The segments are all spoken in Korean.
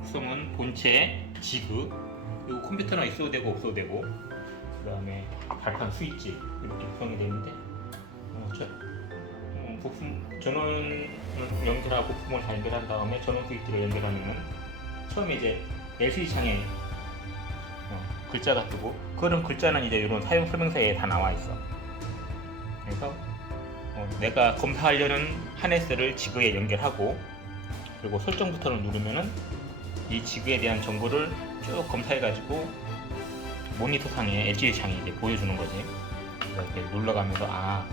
구성은 본체, 지그, 그리고 컴퓨터는 있어도 되고 없어도 되고, 그 다음에 발판 스위치 이렇게 구성이 되어 있는데, 부품 전원을 연결하고 부품을 다 연결한 다음에 전원 스위치를 연결하면은 처음에 이제 LCD 창에 글자가 뜨고, 그런 글자는 이제 이런 사용 설명서에 다 나와 있어. 그래서 내가 검사하려는 하네스를 지그에 연결하고, 그리고 설정 버튼을 누르면은 이 지그에 대한 정보를 쭉 검사해가지고 모니터 상에 LCD 창이 이제 보여주는 거지. 그래서 이렇게 눌러가면서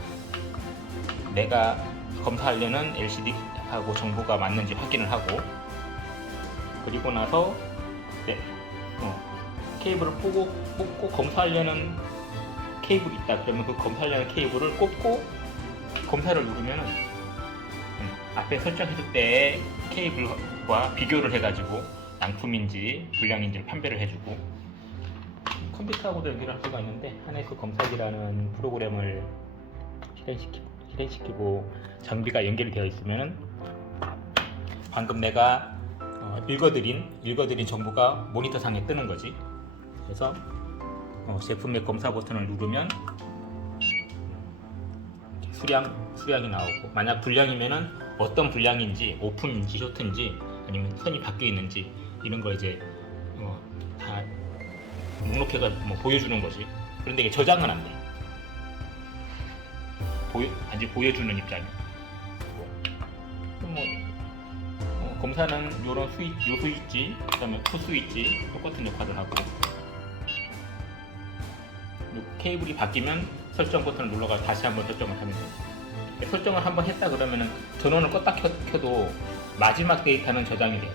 내가 검사하려는 LCD하고 정보가 맞는지 확인을 하고, 그리고 나서 케이블을 뽑고 검사하려는 케이블이 있다 그러면 그 검사하려는 케이블을 꽂고 검사를 누르면은 앞에 설정했을 때의 케이블과 비교를 해가지고 양품인지 불량인지를 판별을 해주고, 컴퓨터하고도 연결할 수가 있는데 하네스 검사기라는 프로그램을 실행시키고 장비가 연결이 되어 있으면은 방금 내가 읽어드린 정보가 모니터 상에 뜨는 거지. 그래서 제품의 검사 버튼을 누르면 수량이 나오고, 만약 불량이면은 어떤 불량인지, 오픈인지 쇼트인지 아니면 선이 바뀌어 있는지 이런 걸 이제 다 목록해가 보여주는 거지. 그런데 이게 저장은 안 돼. 아직 보여주는 입장이야. 검사는 요런 요 스위치, 그다음에 푸 스위치 똑같은 역할을 하고, 케이블이 바뀌면 설정 버튼을 눌러가 다시 한번 설정을 하면 돼. 설정을 한번 했다 그러면은 전원을 껐다 켜도 마지막 데이터는 저장이 돼요.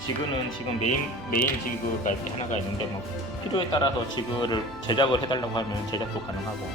지그는 지금 메인 지그가 이렇게 하나가 있는데 필요에 따라서 지그를 제작을 해달라고 하면 제작도 가능하고,